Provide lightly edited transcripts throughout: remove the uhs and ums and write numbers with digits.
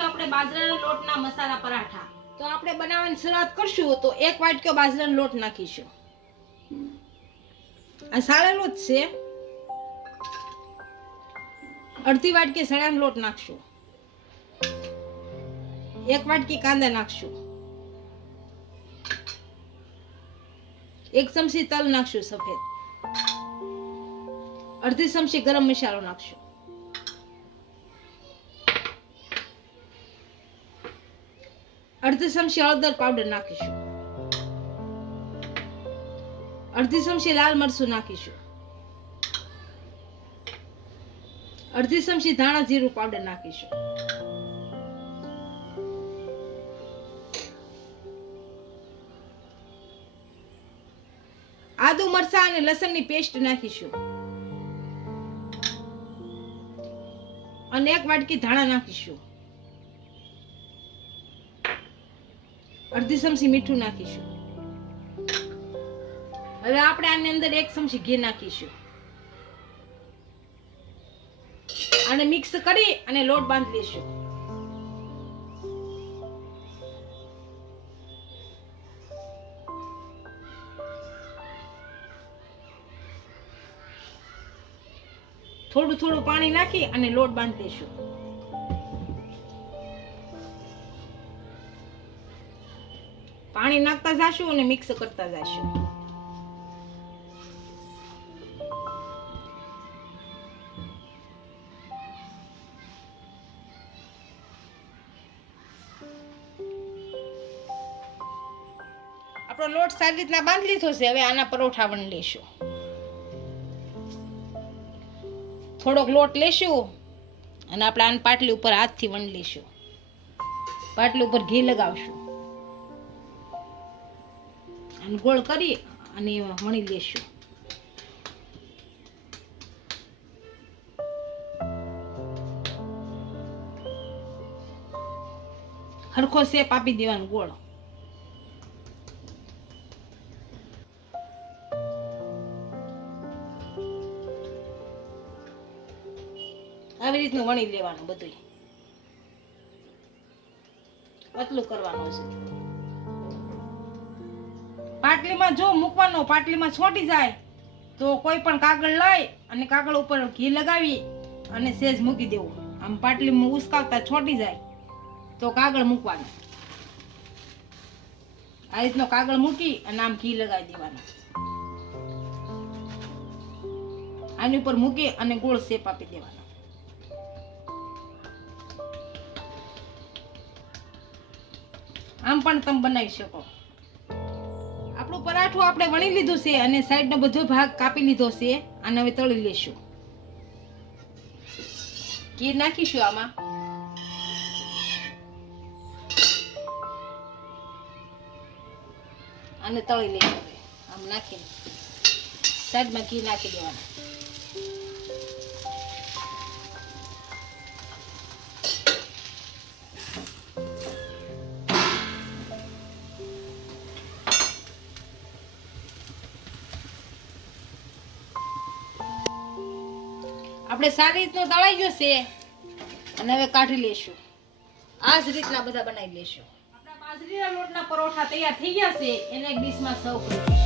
બનાવશું આપણે બાજરાના લોટના મસાલા પરાઠા। તો આપણે બનાવવાની શરૂઆત કરશું તો 1 વાટકો બાજરાનો લોટ નાખીશું। આ સાળેલો જ છે। અડધી વાટકી ચણાનો લોટ નાખશું। 1 વાટકી કાંદા નાખશું। 1 ચમચી તલ નાખશું સફેદ। અડધી ચમચી ગરમ મસાલો નાખશું। અડધી ચમચી હળદર પાવડર નાખીશું। અડધી ચમચી લાલ મરચું નાખીશું। અડધી ચમચી ધાણા જીરું પાવડર નાખીશું। આદુ મરચાં અને લસણની પેસ્ટ નાખીશું અને 1 વાટકી ધાણા નાખીશું। અડધી ચમચી મીઠું નાખીશું। હવે આપણે આની અંદર 1 ચમચી ઘી નાખીશું। આને મિક્સ કરી અને લોટ બાંધી લેશું। થોડું થોડું પાણી નાખી અને લોટ બાંધી લેશું। પાણી નાખતા જાશું અને મિક્સ કરતા જાશું। આપણો લોટ સારી રીતના બાંધી લીધો છે। હવે આના પરોઠા વણી લેશું। થોડોક લોટ લેશું અને આપણે આને પાટલી ઉપર હાથથી વણી લેશું। પાટલી ઉપર ઘી લગાવશું અને ગોળ કરી અને વણી લેશું। હરખો શેપ આપી દેવાનો ગોળ। આવી રીતનું વણી લેવાનું બધું। પતલું કરવાનું છે। પાટલીમાં જો મૂકવાનો, પાટલીમાં છોટી જાય તો કોઈ પણ કાગળ લઈ અને કાગળ ઉપર ઘી લગાવી અને સેજ મૂકી દેવું। આમ પાટલીમાં ઉસકાવતા છોટી જાય તો કાગળ મૂકવાનો। આ રીતનો કાગળ મૂકી અને આમ ઘી લગાવી દેવાનું। આની ઉપર મૂકી અને ગોળ શેપ આપી દેવાનો। આમ પણ તમે બનાવી શકો। આપણું પરાઠું આપણે વણી લીધું છે અને સાઈડનો બધો ભાગ કાપી લીધો છે। આને હવે તળી લેશું। ઘી નાખીશું આમાં। આને તળી લઈશું। હવે આમ નાખીને સાઈડમાં ઘી નાખી દેવાનું। આપણે સારી રીતનો તળાઈ ગયો છે અને હવે કાઢી લેશું। આ જ રીતના બધા બનાવી લેશું। આપણા બાજરીના લોટના પરોઠા તૈયાર થઈ ગયા છે। એને એક ડીશમાં સર્વ કરીશું।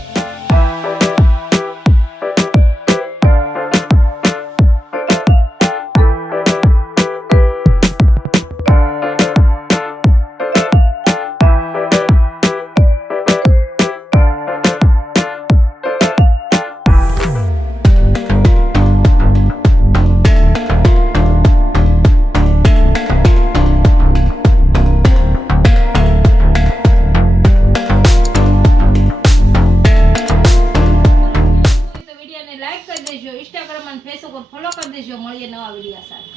ઇન્સ્ટાગ્રામ અને ફેસબુક પર ફોલો કરી દેજો। મળીએ નવા વિડીયો સાથે।